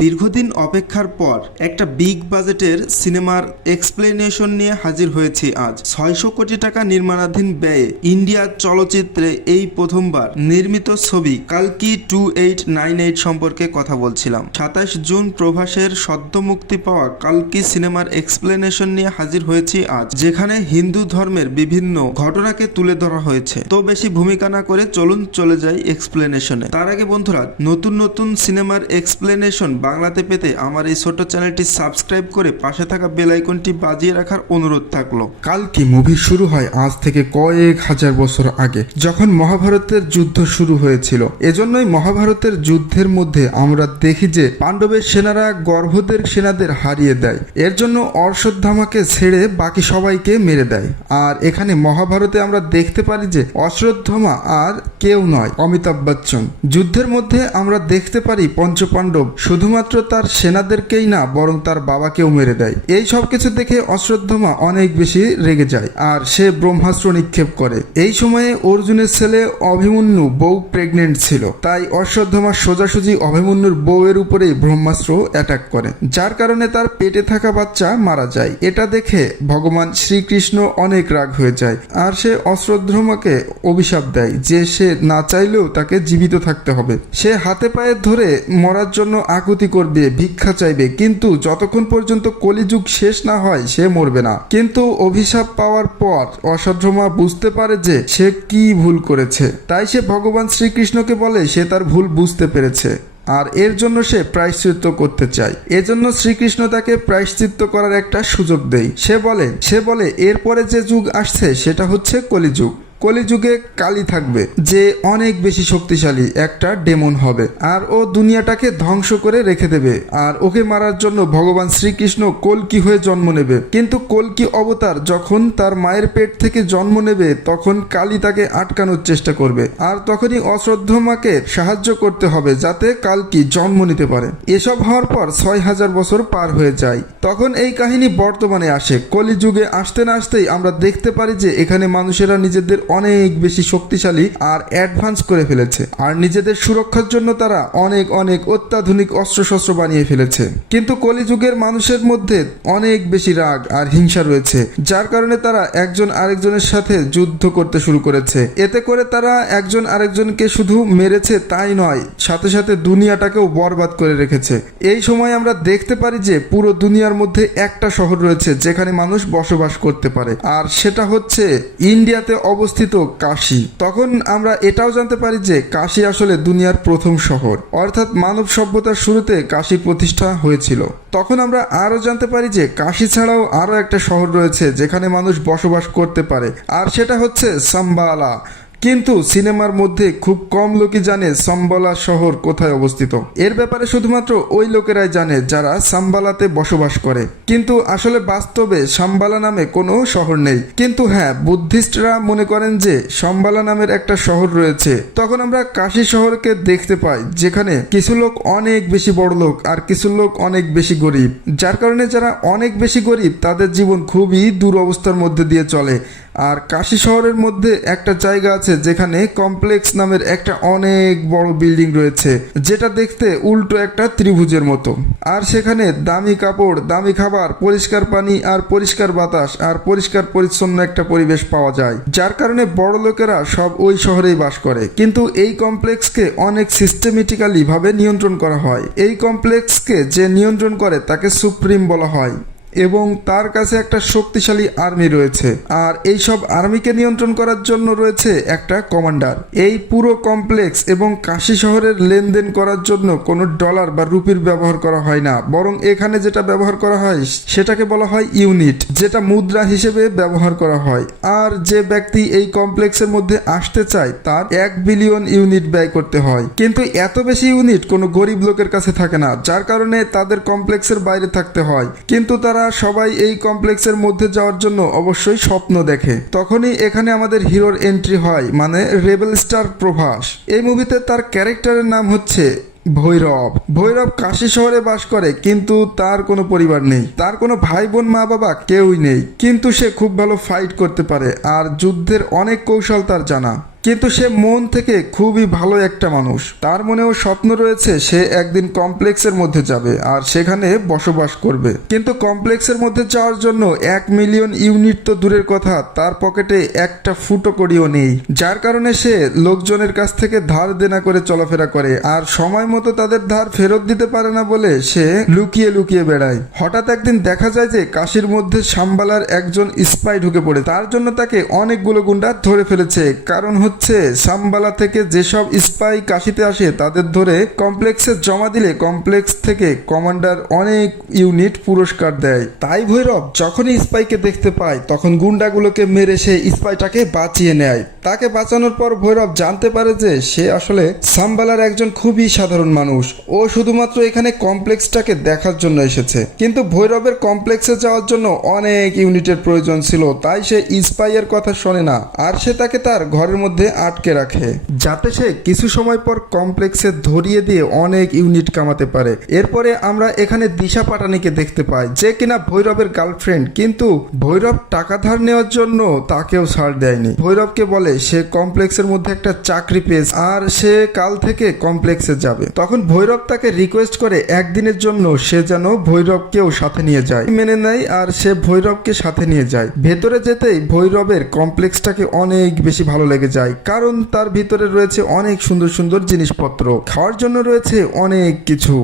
দীর্ঘদিন অপেক্ষার পর একটা বিগ বাজেটের সিনেমার এক্সপ্লেনেশন নিয়ে হাজির হয়েছি আজ। ৬০০ কোটি টাকা নির্মাণাধীন ব্যয়ে ইন্ডিয়া চলচ্চিত্রে এই প্রথমবার নির্মিত ছবি কালকি 2898 সম্পর্কে কথা বলছিলাম। ২৭ জুন প্রভাসের সদ্য মুক্তি পাওয়া কালকি সিনেমার এক্সপ্লেনেশন নিয়ে হাজির হয়েছি আজ, যেখানে হিন্দু ধর্মের বিভিন্ন ঘটনাকে তুলে ধরা হয়েছে। তো বেশি ভূমিকা না করে চলুন চলে যাই এক্সপ্লেনেশনে। তার আগে বন্ধুরা, নতুন নতুন সিনেমার এক্সপ্লেনেশন বাংলাতে পেতে আমার এই ছোট চ্যানেলটি সাবস্ক্রাইব করে পাশে থাকা বেল আইকনটি বাজিয়ে রাখার অনুরোধ থাকলো। কালকি মুভি শুরু হয় আজ থেকে কয়েক হাজার বছর আগে, যখন মহাভারতের যুদ্ধ শুরু হয়েছিল। এজন্যই মহাভারতের যুদ্ধের মধ্যে আমরা দেখি যে পাণ্ডবের সেনারা গর্ভদের সেনাদের হারিয়ে দেয়। এর জন্য অশ্বত্থামাকে ছেড়ে বাকি সবাইকে মেরে দেয়। আর এখানে মহাভারতে আমরা দেখতে পারি যে অশ্বত্থামা আর কেউ নয়, অমিতাভ বচ্চন। যুদ্ধের মধ্যে আমরা দেখতে পারি পঞ্চপাণ্ডব শুধুমাত্র তার সেনাদেরকেই না, বরং তার বাবাকেও মেরে দেয়। এই সব কিছু দেখে অশ্বত্থামা অনেক বেশি রেগে যায় আর সে ব্রহ্মাস্ত্র নিক্ষেপ করে। এই সময়ে অর্জুনের ছেলে অভিমন্যু বউ প্রেগনেন্ট ছিল, তাই অশ্বত্থামা সোজাসুজি অভিমন্যুর বউয়ের উপরেই ব্রহ্মাস্ত্র অ্যাটাক করে, যার কারণে তার পেটে থাকা বাচ্চা মারা যায়। এটা দেখে ভগবান শ্রীকৃষ্ণ অনেক রাগ হয়ে যায় আর সে অশ্বত্থামাকে অভিশাপ দেয় যে সে না চাইলেও তাকে জীবিত থাকতে হবে। সে হাতে পায়ে ধরে মরার জন্য আকুতি করবে, ভিক্ষা চাইবে, কিন্তু যতক্ষণ পর্যন্ত কলিযুগ শেষ না হয় সে মরবে না। কিন্তু অভিশাপ পাওয়ার পর অশ্বত্থামা বুঝতে পারে যে সে কি ভুল করেছে, তাই সে ভগবান শ্রীকৃষ্ণকে বলে সে তার ভুল বুঝতে পেরেছে আর এর জন্য সে প্রায়শ্চিত্ত করতে চায়। এজন্য শ্রীকৃষ্ণ তাকে প্রায়শ্চিত্ত করার একটা সুযোগ দেয়। সে বলে এরপরে যে যুগ আসছে সেটা হচ্ছে কলিযুগ। কলিযুগে কালী থাকবে, যে অনেক বেশি শক্তিশালী একটা ডেমন হবে আর ও দুনিয়াটাকে ধ্বংস করে রেখে দেবে। আর ওকে মারার জন্য ভগবান শ্রীকৃষ্ণ কল্কি হয়ে জন্ম নেবে। কিন্তু কল্কি অবতার যখন তার মায়ের পেট থেকে জন্ম নেবে তখন কালী তাকে আটকানোর চেষ্টা করবে আর তখনই অশ্বত্থামাকে সাহায্য করতে হবে যাতে কালকি জন্ম নিতে পারে। এসব হওয়ার পর ৬০০০ বছর পার হয়ে যায়। তখন এই কাহিনী বর্তমানে আসে। কলিযুগে আসতে না আসতেই আমরা দেখতে পারি যে এখানে মানুষেরা নিজেদের অনেক বেশি শক্তিশালী আর অ্যাডভান্স করে ফেলেছে আর নিজেদের সুরক্ষার জন্য তারা অনেক অনেক অত্যাধুনিক অস্ত্রশস্ত্র বানিয়ে ফেলেছে। কিন্তু কলিযুগের মানুষের মধ্যে অনেক বেশি রাগ আর হিংসা রয়েছে, যার কারণে তারা একজন আরেকজনের সাথে যুদ্ধ করতে শুরু করেছে। এতে করে তারা একজন আরেকজনকে শুধু মেরেছে তাই নয়, সাথে সাথে দুনিয়াটাকেও বরবাদ করে রেখেছে। এই সময় আমরা দেখতে পারি যে পুরো দুনিয়ার মধ্যে একটা শহর রয়েছে যেখানে মানুষ বসবাস করতে পারে, আর সেটা হচ্ছে ইন্ডিয়াতে অবস্থিত কাশী। তখন আমরা এটাও জানতে পারি যে কাশী আসলে দুনিয়ার প্রথম শহর, অর্থাৎ মানব সভ্যতার শুরুতে কাশী প্রতিষ্ঠা হয়েছিল। তখন আমরা আরও জানতে পারি যে কাশী ছাড়াও আরও একটা শহর রয়েছে যেখানে মানুষ বসবাস করতে পারে, আর সেটা হচ্ছে সাম্বালা। কিন্তু সিনেমার মধ্যে খুব কম লোকই জানে সাম্বালা শহর কোথায় অবস্থিত। এর ব্যাপারে শুধুমাত্র ওই লোকেরাই জানে যারা সাম্বালাতে বসবাস করে। কিন্তু আসলে বাস্তবে সাম্বালা নামে কোনো শহর নেই। কিন্তু হ্যাঁ, বুদ্ধিস্টরা মনে করেন যে সাম্বালা নামের একটা শহর রয়েছে। তখন আমরা কাশী শহরকে দেখতে পাই, যেখানে কিছু লোক অনেক বেশি বড় লোক আর কিছু লোক অনেক বেশি গরিব, যার কারণে যারা অনেক বেশি গরিব তাদের জীবন খুবই দুরবস্থার মধ্যে দিয়ে চলে। আর কাশী শহরের মধ্যে একটা জায়গা আছে যেখানে কমপ্লেক্স নামের একটা অনেক বড় বিল্ডিং রয়েছে, যেটা দেখতে উল্টো একটা ত্রিভুজের মতো। আর সেখানে দামি কাপড়, দামি খাবার, পরিষ্কার পানি আর পরিষ্কার বাতাস আর পরিষ্কার পরিচ্ছন্ন একটা পরিবেশ পাওয়া যায়, যার কারণে বড় লোকেরা সব ওই শহরেই বাস করে। কিন্তু এই কমপ্লেক্সকে অনেক সিস্টেমেটিক্যালি ভাবে নিয়ন্ত্রণ করা হয়। এই কমপ্লেক্সকে যে নিয়ন্ত্রণ করে তাকে সুপ্রিম বলা হয় এবং তার কাছে একটা শক্তিশালী আর্মি রয়েছে। আর এই সব আর্মিকে নিয়ন্ত্রণ করার জন্য রয়েছে একটা কমান্ডার। এই পুরো কমপ্লেক্স এবং কাশী শহরের লেনদেন করার জন্য কোনো ডলার বা রুপির ব্যবহার করা হয় না, বরং এখানে যেটা ব্যবহার করা হয় সেটাকে বলা হয় ইউনিট, যেটা মুদ্রা হিসেবে ব্যবহার করা হয়। আর যে ব্যক্তি এই কমপ্লেক্সের মধ্যে আসতে চায় তার 1 বিলিয়ন ইউনিট ব্যয় করতে হয়। কিন্তু এত বেশি ইউনিট কোনো গরিব লোকের কাছে থাকে না, যার কারণে তাদের কমপ্লেক্সের বাইরে থাকতে হয়। কিন্তু তারা সবাই এই কমপ্লেক্সের মধ্যে যাওয়ার জন্য অবশ্যই স্বপ্ন দেখে। তখনই এখানে আমাদের হিরোর এন্ট্রি হয়, মানে রেবেল স্টার প্রভাস। এই মুভিতে তার ক্যারেক্টারের নাম হচ্ছে ভৈরব কাশী শহরে বাস করে, কিন্তু তার কোনো পরিবার নেই, তার কোনো ভাই বোন, মা বাবা কেউই নেই। কিন্তু সে খুব ভালো ফাইট করতে পারে আর যুদ্ধের অনেক কৌশল তার জানা। কিন্তু সে মন থেকে খুবই ভালো একটা মানুষ। তার মনেও স্বপ্ন রয়েছে সে একদিন কমপ্লেক্সের মধ্যে যাবে আর সেখানে বসবাস করবে। কিন্তু কমপ্লেক্সের মধ্যে যাওয়ার জন্য 1 মিলিয়ন ইউনিট তো দূরের কথা, তার পকেটে একটা ফুটো কড়িও নেই, যার কারণে সে লোকজনের কাছ থেকে ধার দেনা করে চলাফেরা করে আর সময় মতো তাদের ধার ফেরত দিতে পারে না বলে সে লুকিয়ে লুকিয়ে বেড়ায়। হঠাৎ একদিন দেখা যায় যে কাশির মধ্যে সাম্বালার একজন স্পাই ঢুকে পড়ে। তার জন্য তাকে অনেকগুলো গুন্ডা ধরে ফেলেছে। কারণ হচ্ছে সাম্বালা থেকে যেসব স্পাই কাশিতে আসে তাদের ধরে কমপ্লেক্সে জমা দিলে কমপ্লেক্স থেকে কমান্ডার অনেক ইউনিট পুরস্কার দেয়। তাই ভৈরব যখনই স্পাইকে দেখতে পায় তখন গুন্ডাগুলোকে মেরে সে স্পাইটাকে বাঁচিয়ে নেয়। তাকে বাঁচানোর পর ভৈরব জানতে পারে যে সে আসলে সাম্বালার একজন খুবই সাধারণ মানুষ। ও শুধুমাত্র এখানে কমপ্লেক্সটাকে দেখার জন্য এসেছে। কিন্তু ভৈরবের কমপ্লেক্সে যাওয়ার জন্য অনেক ইউনিটের প্রয়োজন ছিল, তাই সে স্পাইয়ের কথা শোনে না আর সে তাকে তার ঘরের মধ্যে আটকে রাখে যাতে সে কিছু সময় পর কমপ্লেক্সে ধরিয়ে দিয়ে অনেক ইউনিট কামাতে পারে। এরপরে আমরা এখানে দিশা পাটানিকে দেখতে পাই, যে কিনা ভৈরবের গার্লফ্রেন্ড। কিন্তু ভৈরব টাকা ধার নেওয়ার জন্য তাকেও ছাড় দেয়নি। ভৈরবকে বলে সে কমপ্লেক্সের মধ্যে একটা চাকরি পেয়েছে আর সে কাল থেকে কমপ্লেক্সে যাবে। তখন ভৈরব তাকে রিকোয়েস্ট করে একদিনের জন্য সে যেন ভৈরবকেও সাথে নিয়ে যায়। মেনে নেয় আর সে ভৈরবকে সাথে নিয়ে যায়। ভেতরে যেতেই ভৈরবের কমপ্লেক্সটাকে অনেক বেশি ভালো লেগে যায়, কারণ তার ভিতরে রয়েছে অনেক সুন্দর সুন্দর জিনিসপত্র, খাওয়ার জন্য রয়েছে অনেক কিছু,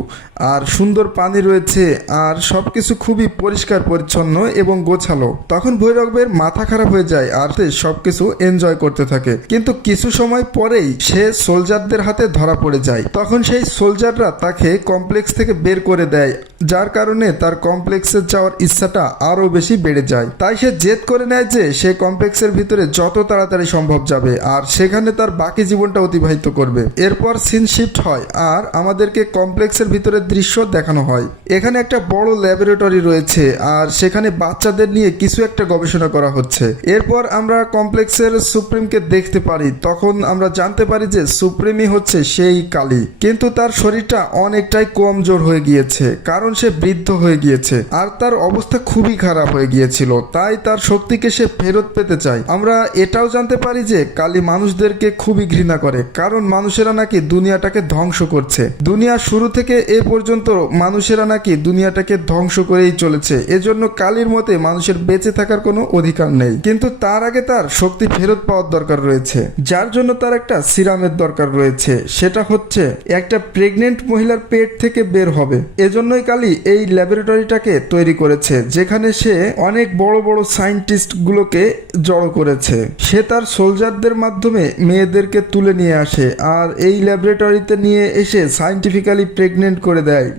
আর সুন্দর পানি রয়েছে, আর সবকিছু খুবই পরিষ্কার পরিচ্ছন্ন এবং গোছালো। তখন ভৈরবের মাথা খারাপ হয়ে যায় আর সে সবকিছু এনজয় করতে থাকে। কিন্তু কিছু সময় পরেই সে সোলজারদের হাতে ধরা পড়ে যায়। তখন সেই সোলজাররা তাকে কমপ্লেক্স থেকে বের করে দেয়, যার কারণে তার কমপ্লেক্সে যাওয়ার ইচ্ছাটা আরো বেশি বেড়ে যায়। তাই সে জেদ করে নেয় যে সে কমপ্লেক্সের ভিতরে যত তাড়াতাড়ি সম্ভব যাবে আর সেখানে তার বাকি জীবনটা অতিবাহিত করবে। এরপর সিন শিফট হয় আর আমাদেরকে কমপ্লেক্সের ভিতরে দৃশ্য দেখানো হয়। এখানে একটা বড় ল্যাবরেটরি রয়েছে আর সেখানে বাচ্চাদের নিয়ে কিছু একটা গবেষণা করা হচ্ছে। এরপর আমরা কমপ্লেক্সের সুপ্রিমকে দেখতে পারি। তখন আমরা জানতে পারি যে সুপ্রিমই হচ্ছে সেই কালী, কিন্তু তার শরীরটা অনেকটাই কমজোর হয়ে গিয়েছে, কারণ সে বৃদ্ধ হয়ে গিয়েছে আর তার অবস্থা খুবই খারাপ হয়ে গিয়েছিল। তাই তার শক্তিকে সে ফেরত পেতে চায়। আমরা এটাও জানতে পারি যে কালী মানুষদেরকে খুবই ঘৃণা করে, কারণ মানুষেরা নাকি দুনিয়াটাকে ধ্বংস করছে। দুনিয়া শুরু থেকে এ পর্যন্ত মানুষেরা নাকি দুনিয়াটাকে ধ্বংস করেই চলেছে। এজন্য কালীর মতে মানুষের বেঁচে থাকার কোনো অধিকার নেই। কিন্তু তার আগে তার শক্তি ফেরত পাওয়ার দরকার রয়েছে, যার জন্য তার একটা সিরামের দরকার রয়েছে। সেটা হচ্ছে একটা প্রেগনেন্ট মহিলার পেট থেকে বের হবে। এজন্যই কালী এই ল্যাবরেটরিটাকে তৈরি করেছে, যেখানে সে অনেক বড় বড় সায়েন্টিস্ট গুলোকে জড়ো করেছে। সে তার সোলজারদের মাধ্যমে মেয়েদেরকে তুলে নিয়ে আসে আর এই ল্যাবরেটরিতে নিয়ে এসে সায়েন্টিফিক্যালি প্রেগনেন্ট করে দেয়।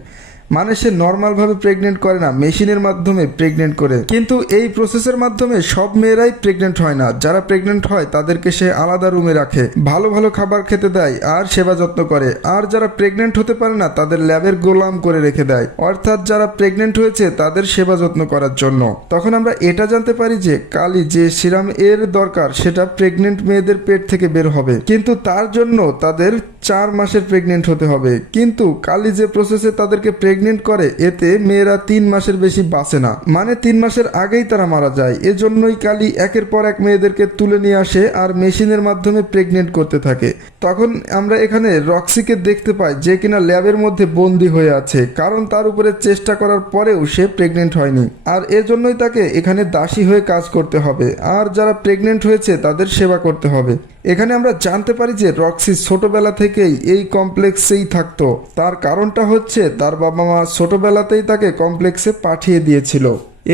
মানে সে নর্মালভাবে প্রেগনেন্ট করে না, মেশিনের মাধ্যমে প্রেগনেন্ট করে। কিন্তু এই প্রসেসের মাধ্যমে সব মেয়েরাই প্রেগনেন্ট হয় না। যারা প্রেগনেন্ট হয় তাদেরকে সে আলাদা রুমে রাখে, ভালো ভালো খাবার খেতে দেয় আর সেবা যত্ন করে। আর যারা প্রেগনেন্ট হতে পারে না তাদের ল্যাবের গোলাম করে রেখে দেয়, অর্থাৎ যারা প্রেগনেন্ট হয়েছে তাদের সেবা যত্ন করার জন্য। তখন আমরা এটা জানতে পারি যে কালী যে সিরাম এর দরকার সেটা প্রেগনেন্ট মেয়েদের পেট থেকে বের হবে, কিন্তু তার জন্য তাদের 4 মাসের প্রেগনেন্ট হতে হবে। কিন্তু কালী যে প্রসেসে তাদেরকে প্রেগনেন্ট করে এতে মেয়েরা 3 মাসের বেশি বাঁচে না, মানে 3 মাসের আগেই তারা মারা যায়। এজন্যই কালী একের পর এক মেয়েদেরকে তুলে নিয়ে আসে আর মেশিনের মাধ্যমে প্রেগনেন্ট করতে থাকে। তখন আমরা এখানে রক্সিকে দেখতে পাই, যে কিনা ল্যাবের মধ্যে বন্দী হয়ে আছে, কারণ তার উপরে চেষ্টা করার পরেও সে প্রেগনেন্ট হয়নি। আর এজন্যই তাকে এখানে দাসী হয়ে কাজ করতে হবে আর যারা প্রেগনেন্ট হয়েছে তাদের সেবা করতে হবে। এখানে আমরা জানতে পারি যে রক্সি ছোটবেলা থেকেই এই কমপ্লেক্সেই থাকতো। তার কারণটা হচ্ছে তার বাবা মা ছোটবেলাতেই তাকে কমপ্লেক্সে পাঠিয়ে দিয়েছিল।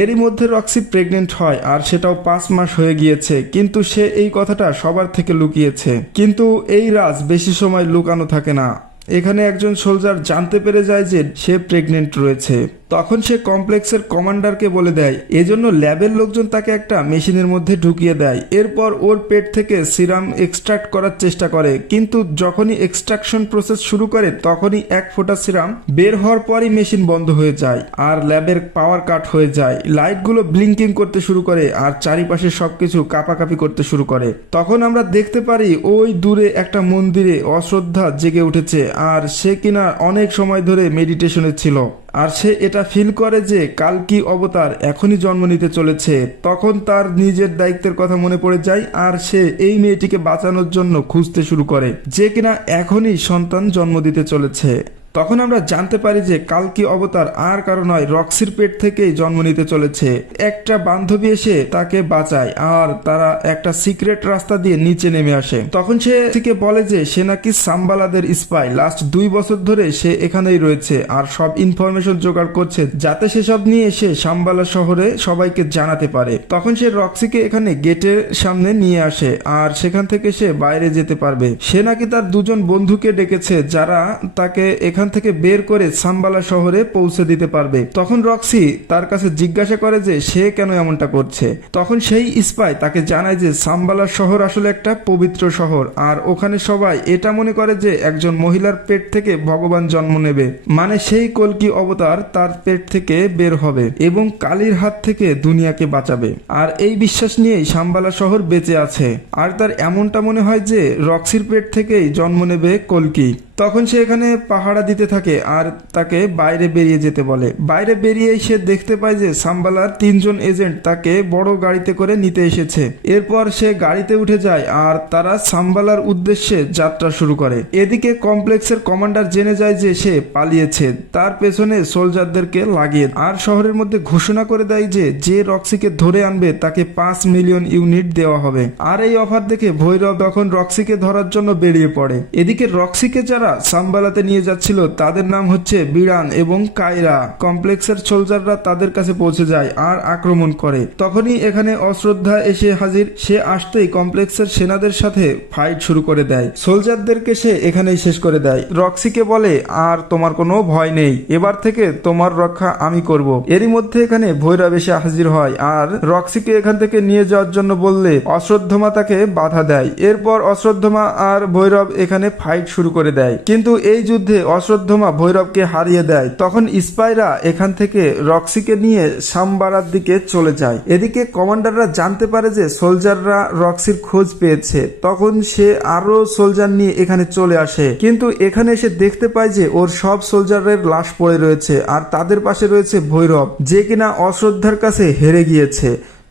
এরই মধ্যে রক্সি প্রেগনেন্ট হয় আর সেটাও 5 মাস হয়ে গিয়েছে, কিন্তু সে এই কথাটা সবার থেকে লুকিয়েছে। কিন্তু এই রাজ বেশি সময় লুকানো থাকে না। এখানে একজন সোলজার জানতে পেরে যায় যে সে প্রেগনেন্ট রয়েছে। তখন সে কমপ্লেক্সের কমান্ডারকে বলে দেয়, এজন্য ল্যাবের লোকজন তাকে একটা মেশিনের মধ্যে ঢুকিয়ে দেয়। এরপর ওর পেট থেকে সিরাম এক্সট্রাক্ট করার চেষ্টা করে, কিন্তু যখনই এক্সট্রাকশন প্রসেস শুরু করে তখনই 1 ফোঁটা সিরাম বের হওয়ার পরই মেশিন বন্ধ হয়ে যায় আর ল্যাবের পাওয়ার কাট হয়ে যায়। লাইটগুলো ব্লিঙ্কিং করতে শুরু করে আর চারিপাশে সবকিছু কাঁপাকাঁপি করতে শুরু করে। তখন আমরা দেখতে পারি ওই দূরে একটা মন্দিরে অশ্রদ্ধা জেগে উঠেছে আর সে কিনা অনেক সময় ধরে মেডিটেশনে ছিল। আর সে এটা ফিল করে যে কালকি অবতার এখনই জন্ম নিতে চলেছে। তখন তার নিজের দায়িত্বের কথা মনে পড়ে যায় আর সে এই মেয়েটিকে বাঁচানোর জন্য খুঁজতে শুরু করে, যে কিনা এখনই সন্তান জন্ম দিতে চলেছে। তখন আমরা জানতে পারি যে কালকি অবতার আর কারো নয়, রক্সির পেট থেকেই জন্ম নিতে চলেছে। একটা বান্ধবী এসে তাকে বাঁচায় আর তারা একটা সিক্রেট রাস্তা দিয়ে নিচে নেমে আসে। তখন সে থেকে বলে যে সে নাকি সাম্বালাদের স্পাই, লাস্ট 2 বছর ধরে সে এখানেই রয়েছে আর সব ইনফরমেশন জোগাড় করছে যাতে সেসব নিয়ে এসে সাম্বালা শহরে সবাইকে জানাতে পারে। তখন সে রক্সিকে এখানে গেটের সামনে নিয়ে আসে আর সেখান থেকে সে বাইরে যেতে পারবে। সে নাকি তার 2 জন বন্ধুকে ডেকেছে যারা তাকে এখান থেকে বের করে সাম্বালা শহরে পৌঁছে দিতে পারবে। তখন রক্সি তার কাছে জিজ্ঞাসা করে যে সে কেন এমনটা করছে। তখন সেই স্পাই তাকে জানায় যে সাম্বালা শহর আসলে একটা পবিত্র শহর আর ওখানে সবাই এটা মনে করে যে একজন মহিলার পেট থেকে ভগবান জন্ম নেবে, মানে সেই কল্কি অবতার তার পেট থেকে বের হবে এবং কালীর হাত থেকে দুনিয়াকে বাঁচাবে। আর এই বিশ্বাস নিয়েই সাম্বালা শহর বেঁচে আছে আর তার এমনটা মনে হয় যে রক্সির পেট থেকেই জন্ম নেবে কল্কি। তখন সে এখানে পাহারা দিতে থাকে আর তাকে বাইরে বেরিয়ে যেতে বলে। বাইরে বেরিয়েই সে দেখতে পায় যে সাম্বালার 3 জন এজেন্ট তাকে বড় গাড়িতে করে নিতে এসেছে। এরপর সে গাড়িতে উঠে যায় আর তারা সাম্বালার উদ্দেশ্যে যাত্রা শুরু করে। এদিকে কমপ্লেক্সের কমান্ডার জেনে যায় যে সে পালিয়েছে, তার পেছনে সোলজারদেরকে লাগিয়ে আর শহরের মধ্যে ঘোষণা করে দেয় যে যে রক্সিকে ধরে আনবে তাকে 5 মিলিয়ন ইউনিট দেওয়া হবে। আর এই অফার দেখে ভৈরব তখন রক্সিকে ধরার জন্য বেরিয়ে পড়ে। এদিকে রক্সিকে যারা সাম্বালাতে নিয়ে যাচ্ছিল তাদের নাম হচ্ছে বিরান এবং কায়রা। কমপ্লেক্সের সোলজাররা তাদের কাছে পৌঁছে যায় আর আক্রমণ করে। তখনই এখানে অশ্রদ্ধা এসে হাজির। সে আসতেই কমপ্লেক্সের সেনাদের সাথে ফাইট শুরু করে দেয়। সোলজারদেরকে সে এখানেই শেষ করে দেয়। রক্সিকে বলে আর তোমার কোনো ভয় নেই, এবার থেকে তোমার রক্ষা আমি করব। এরই মধ্যে এখানে ভৈরব এসে হাজির হয় আর রক্সিকে এখান থেকে নিয়ে যাওয়ার জন্য বললে অশ্রদ্ধমা তাকে বাধা দেয়। এরপর অশ্রদ্ধমা আর ভৈরব এখানে ফাইট শুরু করে দেয়, কিন্তু এই যুদ্ধে অশ্রদ্ধমা ভৈরবকে হারিয়ে দেয়। তখন স্পাইরা এখান থেকে রক্সিকে নিয়ে সাম্বারার দিকে চলে যায়। এদিকে কমান্ডাররা জানতে পারে যে সোলজাররা রক্সির খোঁজ পেয়েছে। তখন সে আরো সোলজার নিয়ে এখানে চলে আসে, কিন্তু এখানে এসে দেখতে পায় যে ওর সব সোলজারের লাশ পড়ে রয়েছে আর তাদের পাশে রয়েছে ভৈরব, যে কিনা অশ্রদ্ধার কাছে হেরে গিয়েছে।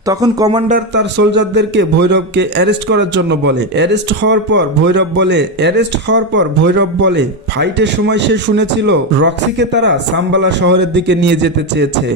তখন কমান্ডার তার সোলজারদেরকে ভৈরবকে অ্যারেস্ট করার জন্য বলে। অ্যারেস্ট হওয়ার পর ভৈরব বলে ফাইটের সময় সে শুনেছিল রক্সিকে তারা সাম্বালা শহরের দিকে নিয়ে যেতে চেয়েছে,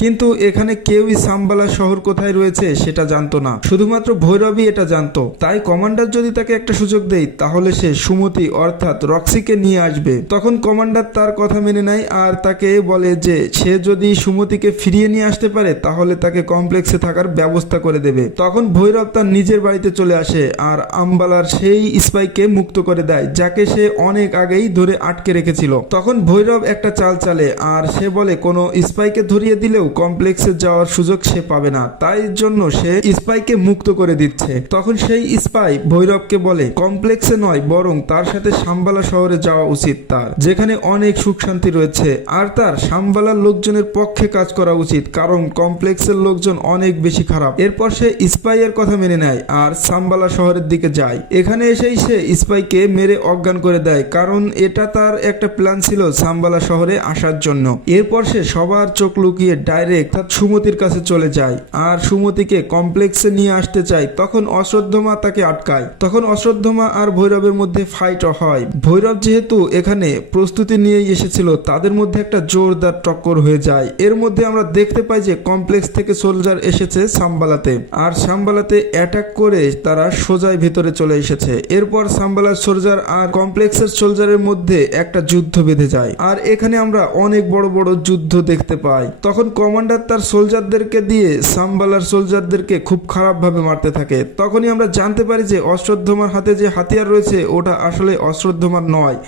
কিন্তু এখানে কেউই সাম্বালা শহর কোথায় রয়েছে সেটা জানতো না, শুধুমাত্র ভৈরবই এটা জানতো। তাই কমান্ডার যদি তাকে একটা সুযোগ দেয় তাহলে সে সুমতি অর্থাৎ রক্সিকে নিয়ে আসবে। তখন কমান্ডার তার কথা মেনে নেয় আর তাকে বলে যে সে যদি সুমতিকে ফিরিয়ে নিয়ে আসতে পারে তাহলে তাকে কমপ্লেক্সে থাকার ব্যবস্থা করে দেবে। তখন ভৈরব তার নিজের বাড়িতে চলে আসে আর আম্বালার সেই স্পাইকে মুক্ত করে দেয় যাকে সে অনেক আগেই ধরে আটকে রেখেছিল। তখন ভৈরব একটা চাল চালে আর সে বলে কোনো স্পাইকে ধরিয়ে দিলেও কমপ্লেক্সে যাওয়ার সুযোগ সে পাবে না, তাই জন্য সে স্পাইকে মুক্ত করে দিচ্ছে। তখন সেই স্পাই ভৈরবকে বলে কমপ্লেক্সে নয় বরং তার সাথে সাম্বালা শহরে যাওয়া উচিত তার, যেখানে অনেক সুখ শান্তি রয়েছে আর তার সাম্বালার লোকজনের পক্ষে কাজ করা উচিত, কারণ কমপ্লেক্সের লোকজন অনেক বেশি খারাপ। এরপর সে স্পাইয়ের কথা মেনে নেয় আর সাম্বালা শহরের দিকে যায়। এখানে এসেই সে স্পাইকে মেরে অজ্ঞান করে দেয়, কারণ এটা তার একটা প্ল্যান ছিল সাম্বালা শহরে আসার জন্য। এরপর সে সবার চোখ লুকিয়ে ডাইরেক্ট সুমতির কাছে চলে যায় আর সুমতিকে কমপ্লেক্সে নিয়ে আসতে চায়। তখন অশ্রদ্ধমা তাকে আটকায়। তখন অশ্রদ্ধমা আর ভৈরবের মধ্যে ফাইট হয়। ভৈরব যেহেতু এখানে প্রস্তুতি নিয়েই এসেছিল তাদের মধ্যে একটা জোরদার টক্কর হয়ে যায়। এর মধ্যে আমরা দেখতে পাই যে কমপ্লেক্স থেকে সোলজার এসেছে সাম্বালাতে আর সাম্বালাতে অ্যাটাক করে তারা সোজাই ভেতরে চলে এসেছে। এরপর সাম্বালার সোলজার আর কমপ্লেক্সের সোলজারের মধ্যে একটা যুদ্ধ বেঁধে যায় আর এখানে আমরা অনেক বড় বড় যুদ্ধ দেখতে পাই। তখন কমান্ডার তার সোলজারদেরকে দিয়ে সাম্বালার সোলজারদেরকে খুব খারাপভাবে মারতে থাকে। তখনই আমরা জানতে পারি যে অশ্রদ্ধমার হাতে যে হাতিয়ার রয়েছে ওটা আসলে অশ্রদ্ধমার নয়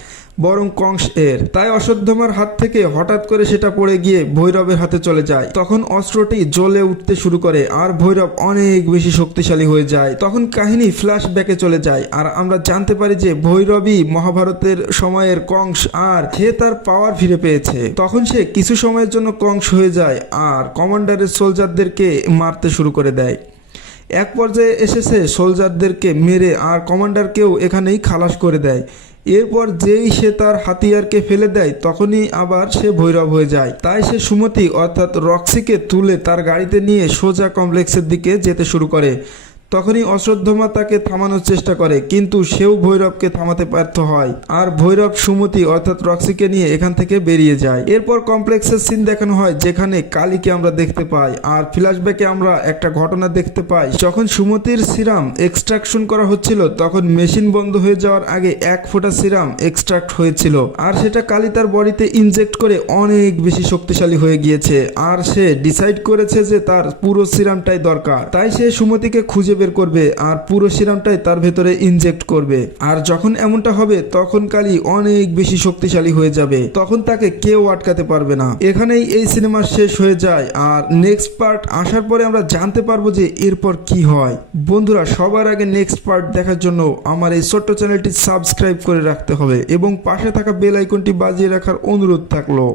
বরং কংস এর। তাই অশ্রদ্ধমার হাত থেকে হঠাৎ করে সেটা পড়ে গিয়ে ভৈরবের হাতে চলে যায়। তখন অস্ত্রটি জ্বলে উঠতে শুরু করে আর ভৈরব অনেক বেশি শক্তিশালী হয়ে যায়। তখন কাহিনী ফ্ল্যাশব্যাকে চলে যায় আর আমরা জানতে পারি যে ভৈরবই মহাভারতের সময়ের কংস আর সে তার পাওয়ার ফিরে পেয়েছে। তখন সে কিছু সময়ের জন্য কংস হয়ে যায় আর কমান্ডারের সোলজারদেরকে মারতে শুরু করে দেয়। এক পর্যায়ে এসেছে সোলজারদেরকে মেরে আর কমান্ডারকেও এখানেই খালাস করে দেয়। এরপর যেই সে তার হাতিয়ারকে ফেলে দেয় তখনই আবার সে ভৈরব হয়ে যায়। তাই সে সুমতি অর্থাৎ রক্সিকে তুলে তার গাড়িতে নিয়ে সোজা কমপ্লেক্সের দিকে যেতে শুরু করে। তখনই অশ্রদ্ধমা তাকে থামানোর চেষ্টা করে, কিন্তু সেও ভৈরবকে থামাতে ব্যর্থ হয় আর ভৈরব সুমতি অর্থাৎ রক্সিকে নিয়ে এখান থেকে বেরিয়ে যায়। এরপর কমপ্লেক্সের সিন দেখানো হয় যেখানে কালীকে আমরা দেখতে পাই, আর ফ্ল্যাশব্যাকে আমরা একটা ঘটনা দেখতে পাই। যখন সুমতির সিরাম এক্সট্রাকশন করা হচ্ছিল তখন মেশিন বন্ধ হয়ে যাওয়ার আগে 1 ফোঁটা সিরাম এক্সট্রাক্ট হয়েছিল, আর সেটা কালী তার বডিতে ইনজেক্ট করে অনেক বেশি শক্তিশালী হয়ে গিয়েছে। আর সে ডিসাইড করেছে যে তার পুরো সিরামটাই দরকার, তাই সে সুমতিকে খুঁজে বের করবে আর পুরো সিরামটাই তার ভেতরে ইনজেক্ট করবে। আর যখন এমনটা হবে তখন কালী অনেক বেশি শক্তিশালী হয়ে যাবে, তখন তাকে কেউ আটকাতে পারবে না। এখানেই এই সিনেমা শেষ হয়ে যায়, আর নেক্সট পার্ট আসার পরে আমরা জানতে পারবো যে এরপর কি হয়। বন্ধুরা, সবার আগে নেক্সট পার্ট দেখার জন্য আমার এই ছোট্ট চ্যানেলটি সাবস্ক্রাইব করে রাখতে হবে এবং পাশে থাকা বেল আইকনটি বাজিয়ে রাখার অনুরোধ থাকলো।